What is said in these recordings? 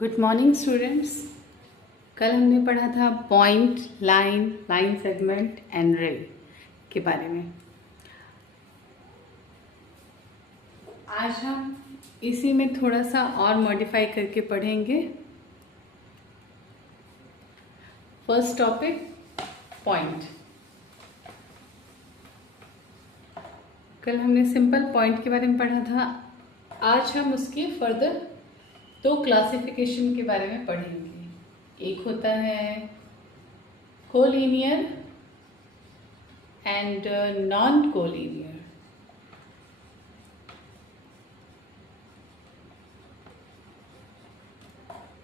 Good morning students. कल हमने पढ़ा था point, line, line segment and रे के बारे में। आज हम इसी में थोड़ा सा और मॉडिफाई करके पढ़ेंगे। First topic point. कल हमने सिंपल पॉइंट के बारे में पढ़ा था। आज हम उसके फर्दर दो क्लासिफिकेशन के बारे में पढ़ेंगे। एक होता है collinear and non collinear.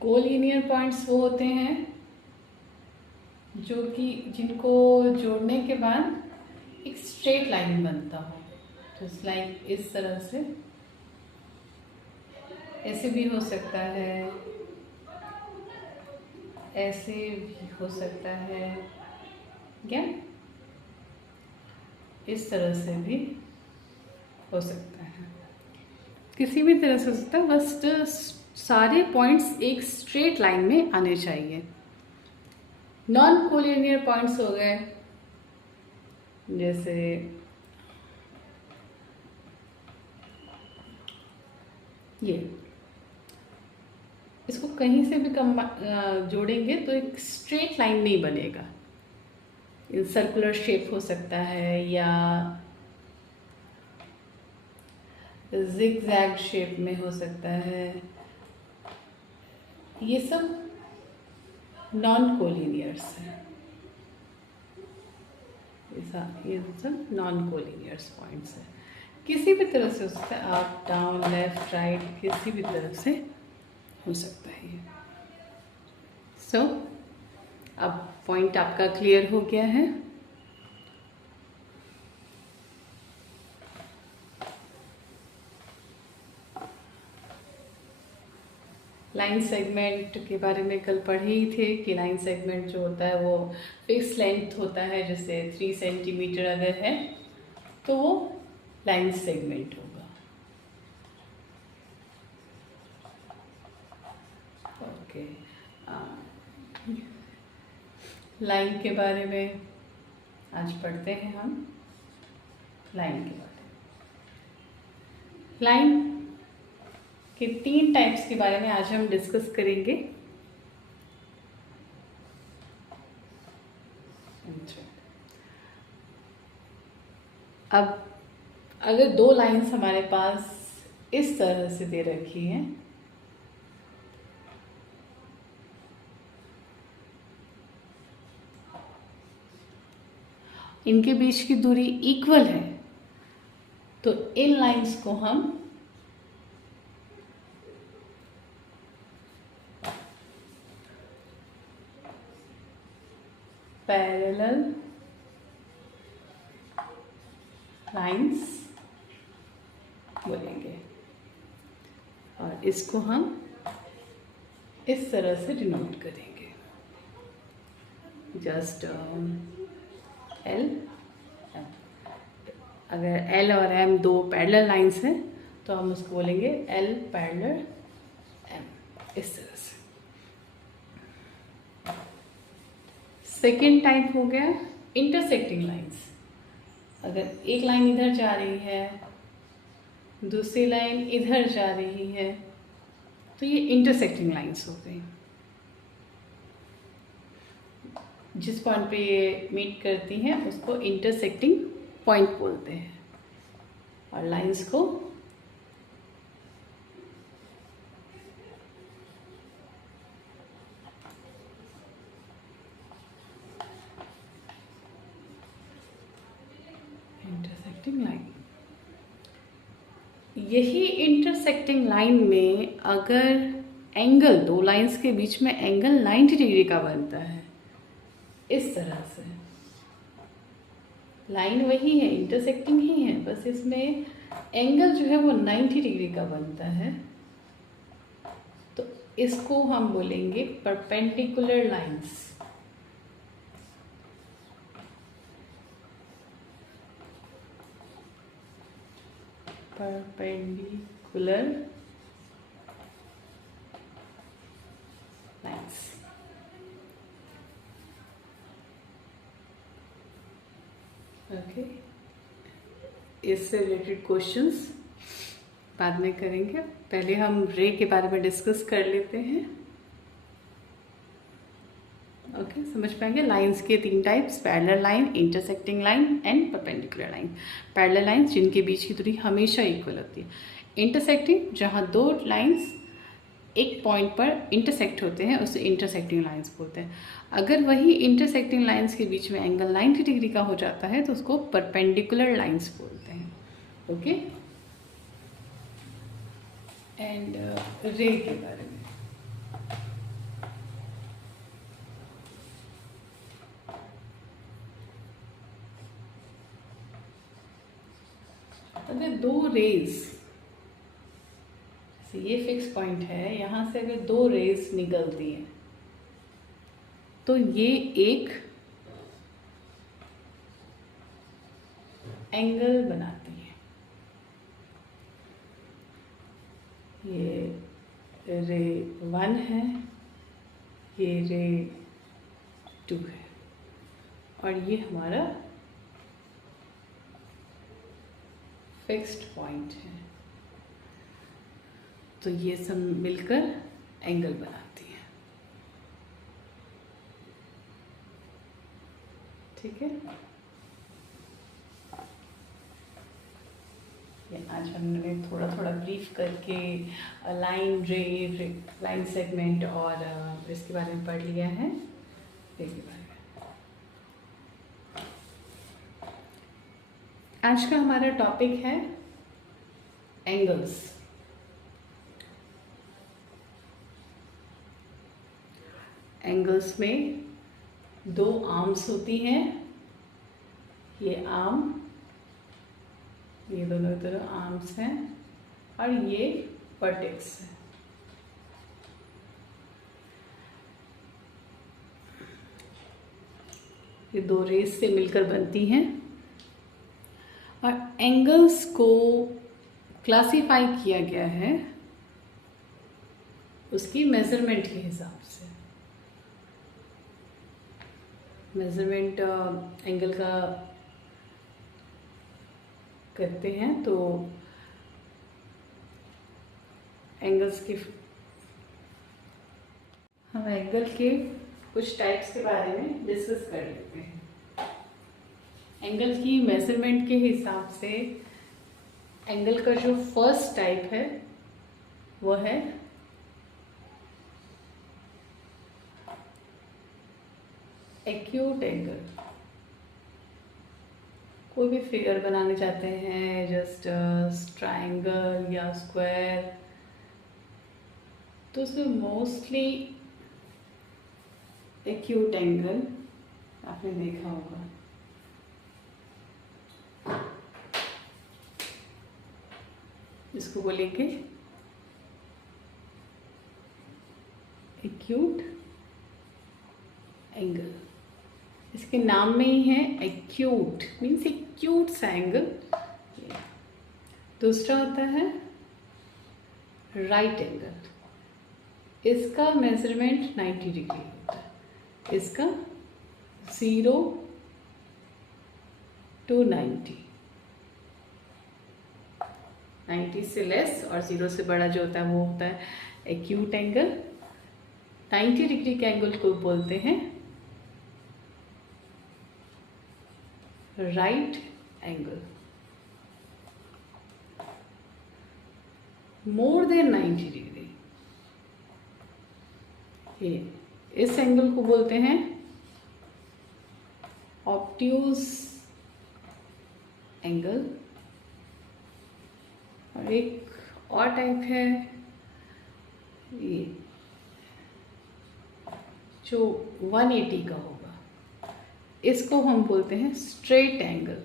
Collinear points वो होते हैं जो कि जिनको जोड़ने के बाद एक स्ट्रेट लाइन बनता हो। तो लाइक इस तरह से, ऐसे भी हो सकता है, ऐसे भी हो सकता है, क्या इस तरह से भी हो सकता है, किसी भी तरह से हो सकता है। बस सारे पॉइंट्स एक स्ट्रेट लाइन में आने चाहिए। नॉन कोलिनियर पॉइंट्स हो गए जैसे ये, इसको कहीं से भी जोड़ेंगे तो एक स्ट्रेट लाइन नहीं बनेगा। सर्कुलर शेप हो सकता है या जिगजैग शेप में हो सकता है। ये सब नॉन कोलिनियर्स हैं। ये सब नॉन कोलिनियर्स पॉइंट्स हैं। किसी भी तरह से हो सकता है, अप डाउन लेफ्ट राइट, किसी भी तरफ से हो सकता है ये। सो अब पॉइंट आपका क्लियर हो गया है। लाइन सेगमेंट के बारे में कल पढ़े ही थे कि लाइन सेगमेंट जो होता है वो फिक्स लेंथ होता है। जैसे 3 सेंटीमीटर अगर है तो वो लाइन सेगमेंट होगा। ओके, लाइन के बारे में आज पढ़ते हैं हम। लाइन के बारे में, लाइन के 3 टाइप्स के बारे में आज हम डिस्कस करेंगे। अब अगर 2 लाइंस हमारे पास इस तरह से दे रखी हैं, इनके बीच की दूरी इक्वल है, तो इन लाइंस को हम पैरेलल लाइंस बोलेंगे और इसको हम इस तरह से डिनोट करेंगे। जस्ट एल, अगर एल और एम 2 पैरेलल लाइंस हैं तो हम उसको बोलेंगे एल पैरेलल एम, इस तरह से। सेकेंड टाइप हो गया इंटरसेक्टिंग लाइंस। अगर एक लाइन इधर जा रही है, दूसरी लाइन इधर जा रही है, तो ये इंटरसेक्टिंग लाइंस हो गई। जिस पॉइंट पे ये मीट करती हैं उसको इंटरसेक्टिंग पॉइंट बोलते हैं, और लाइंस को इंटरसेक्टिंग लाइन। यही इंटरसेक्टिंग लाइन में अगर एंगल, 2 लाइंस के बीच में एंगल 90 डिग्री का बनता है, इस तरह से, लाइन वही है, इंटरसेक्टिंग ही है, बस इसमें एंगल जो है वो 90 डिग्री का बनता है, तो इसको हम बोलेंगे perpendicular lines. Perpendicular lines. Okay, इससे रिलेटेड क्वेश्चंस बाद में करेंगे, पहले हम रे के बारे में डिस्कस कर लेते हैं। ओके, समझ पाएंगे। लाइंस के 3 types, parallel line, intersecting line and perpendicular line. Parallel lines जिनके बीच की दूरी हमेशा इक्वल होती है। इंटरसेक्टिंग जहाँ 2 लाइंस एक पॉइंट पर इंटरसेक्ट होते हैं उसे इंटरसेक्टिंग लाइंस बोलते हैं। अगर वही इंटरसेक्टिंग लाइंस के बीच में एंगल 90 डिग्री का हो जाता है तो उसको परपेंडिकुलर लाइंस बोलते हैं। ओके, एंड रे के बारे में अगर 2 रेज, ये फिक्स पॉइंट है, यहाँ से अगर 2 रेज निकलती हैं तो ये एक एंगल बनाती है। ये रे 1 है, ये रे 2 है, और ये हमारा फिक्स्ड पॉइंट है। तो ये सब मिलकर एंगल बनाती है। ठीक है, ये आज हमने थोड़ा थोड़ा ब्रीफ करके लाइन रे, लाइन सेगमेंट और इसके बारे में पढ़ लिया है। रे के बारे में आज का हमारा टॉपिक है एंगल्स। एंगल्स में 2 आर्म्स होती हैं, ये आर्म, ये दोनों आर्म्स हैं, और ये वर्टेक्स है। ये 2 रेस से मिलकर बनती हैं, और एंगल्स को क्लासिफाई किया गया है उसकी मेजरमेंट के हिसाब से। मेजरमेंट एंगल का करते हैं तो एंगल्स के, हम एंगल के कुछ टाइप्स के बारे में डिस्कस कर लेते हैं। एंगल की मेजरमेंट के हिसाब से एंगल का जो फर्स्ट टाइप है वो है एक्यूट एंगल। कोई भी फिगर बनाने चाहते हैं, जस्ट ट्रायंगल या स्क्वायर, तो उसमें मोस्टली एक्यूट एंगल आपने देखा होगा। इसको बोलेंगे एक्यूट एंगल। इसके नाम में ही है एक्यूट, मीन्स एक्यूट सा एंगल। दूसरा होता है राइट एंगल। इसका मेजरमेंट 90 डिग्री होता है। इसका 0 to 90 से लेस और 0 से बड़ा जो होता है वो होता है एक्यूट एंगल। 90 डिग्री के एंगल को बोलते हैं right angle. More than 90 degree, ये इस एंगल को बोलते हैं ऑब्ट्यूज एंगल। और एक और टाइप है ये जो 180 का होगा, इसको हम बोलते हैं स्ट्रेट एंगल।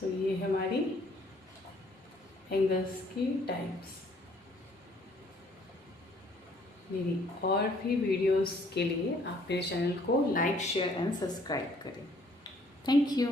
तो ये हमारी एंगल्स की टाइप्स। मेरी और भी वीडियोस के लिए आप मेरे चैनल को लाइक, शेयर एंड सब्सक्राइब करें। Thank you.